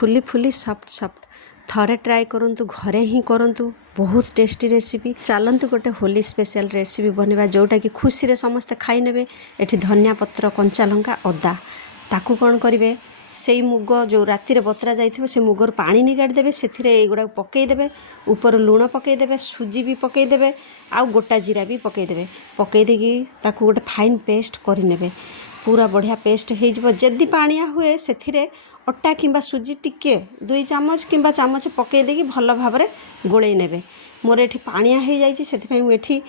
Fully fully soft soft थरे try करंतु घरे ही करंतु बहुत टेस्टी रेसिपी। चलतु गोटे होली स्पेशल रेसिपी बनवा जोटा कि खुशी रे समस्ते खाई नेबे। एठी धनिया पत्र कंचा लंका अदा ताकू कौन करेंगे से मुग जो राति बतरा जाइए से मुगर पानी निगाड़ी देवे से गुड़ा पकईदे ऊपर लुण पकईदे सुजी भी पकईदे आउ गोटा जीरा भी पकईदे पकईदेकी गोटे फाइन पेस्ट करने पूरा बढ़िया पेस्ट हो जदि पानिया हुए से अटा किंबा सुजी टिके 2 चामच किंबा चामच पकईदेकी भल भाव गोले ने मोर एठी पानिया हो जाइए से मुझे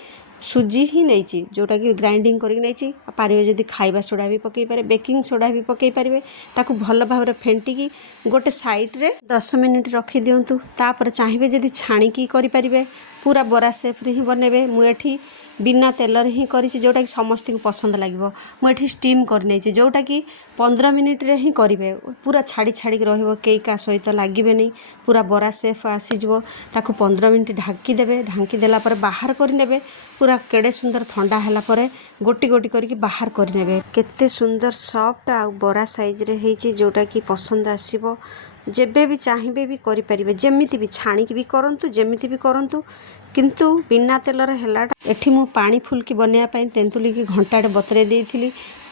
सुजी ही नहीं जोटा कि ग्राइंडिंग करके पारे जदि खाइबा सोडा भी पकई पारे बेकिंग सोडा भी पकई पारे ताकू भल भाव फेंटिकी गोटे साइड रे 10 मिनिट रखी दिंतु। तापर चाहिए जदि छाणिकी करें पूरा बरा सेप ही बनइबे। मुझे बिना तेल ही करी जोटा कि समस्त को पसंद लगे। मुझे स्टीम करनी जोटा कि 15 मिनिट रे ही करेंगे पूरा छाड़ी छाड़ी रही का सहित लगे नहीं पूरा बरा सेप आसीजो ताकू 15 मिनिट ढांकी देवे। ढांकी देला पर बाहर करने पूरा केड़े सुंदर ठंडा है पर गोटी गोटी करके बाहर करने केते सुंदर सॉफ्ट आ बरा साइज रे हेची जोटा कि पसंद आसीबो। जेबे भी चाहिए भी करें जमीती भी छाणिकी भी करंतु जमीती भी करंतु किंतु बिना तेल है। एठी मु पानी फुलकी बनवाई तेंतुली की घंटाटे बतरे देइथिली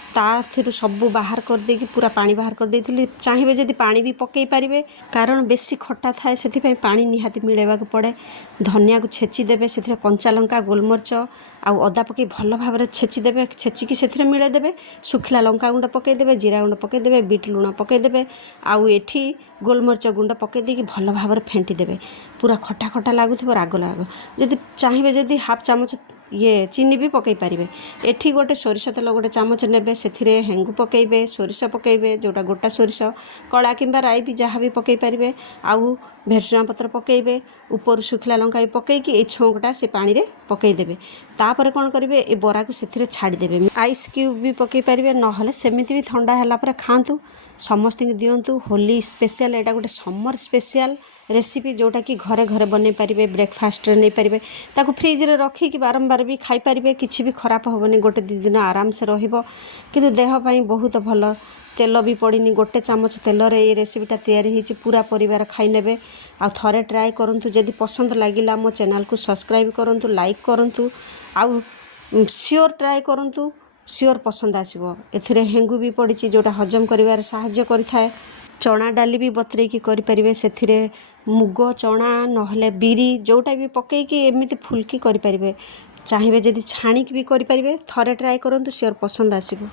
ताथिरु सबू बाहर कर देकी पूरा पानी बाहर कर देइथिली। चाहिए जदि पानी भी पकई पारिबे कारण बेसी खट्टा थाए से पानी निहाती मिलेवाक पड़े। धनिया को छेची देबे से कंचा लंका गोलमरिच आउ अदा पकई भल भाव छेची देबे छेचिकी से मिले देबे सुखिला लंका गुंड पकई देबे जीरा गुंड पकई देबे बीट लुण पकई देबे आउ एठी गोलमरिच गुंड पकई देकी भल भाव फेंटी देबे पूरा खट्टा खट्टा लागुथिबो राग लाग। जदि चाहिए जदि हाफ चामच ये चीनी भी पकई पारिबे। एठी गोटे सोरिष तेल गोटे चामच नेबे से हेंगु पकईबे सोरिष पकईबे जोटा गोटा सोरिष कला किंबा राई भी जहाँ भी पकई पारिबे आउ भेरसुंगा पत्र पकईबे ऊपर सुखिला लंका भी पकईकी ए छोंकटा से पानी रे पकई देबे। तापर कौन करेंगे ए बरा को से छाड़ी देबे। आइस क्यूब भी पकई पारिबे नहले सेमिति भी ठंडा है पर खातु समस्त दिंतु। होली स्पेशल एटा गोटे समर स्पेशल रेसिपी जोटा कि घरे घरे बन पारे ब्रेकफास्ट नहीं पारे ताकू फ्रिज रे रखिकी बारंबार भी खाई पारे किसी भी खराब हेनी गोटे 2 दिन आराम से रहिबो किंतु देह पाई बहुत भल। तेल भी पड़नी गोटे चामच तेल रे ये रेसिपीटा तैयारी होती पूरा परिवार खाई नेबे। आ थरे ट्राए करंतु जदि पसंद लगिला मो चैनल को सब्सक्राइब करंतु लाइक करंतु आउ श्योर ट्राए करंतु श्योर पसंद आसीबो। एथिरे हेंगु भी पड़ी जोटा हजम करिवार सहाय्य करिथाए। चना डाली भी बतरेकी करें से मुग चना नहले बिरी जोटा भी पकईकी एमती फुलकी करें। चाहिए जदि छाणिकी भी करें थरे ट्राए करंतु श्योर पसंद आसीबो।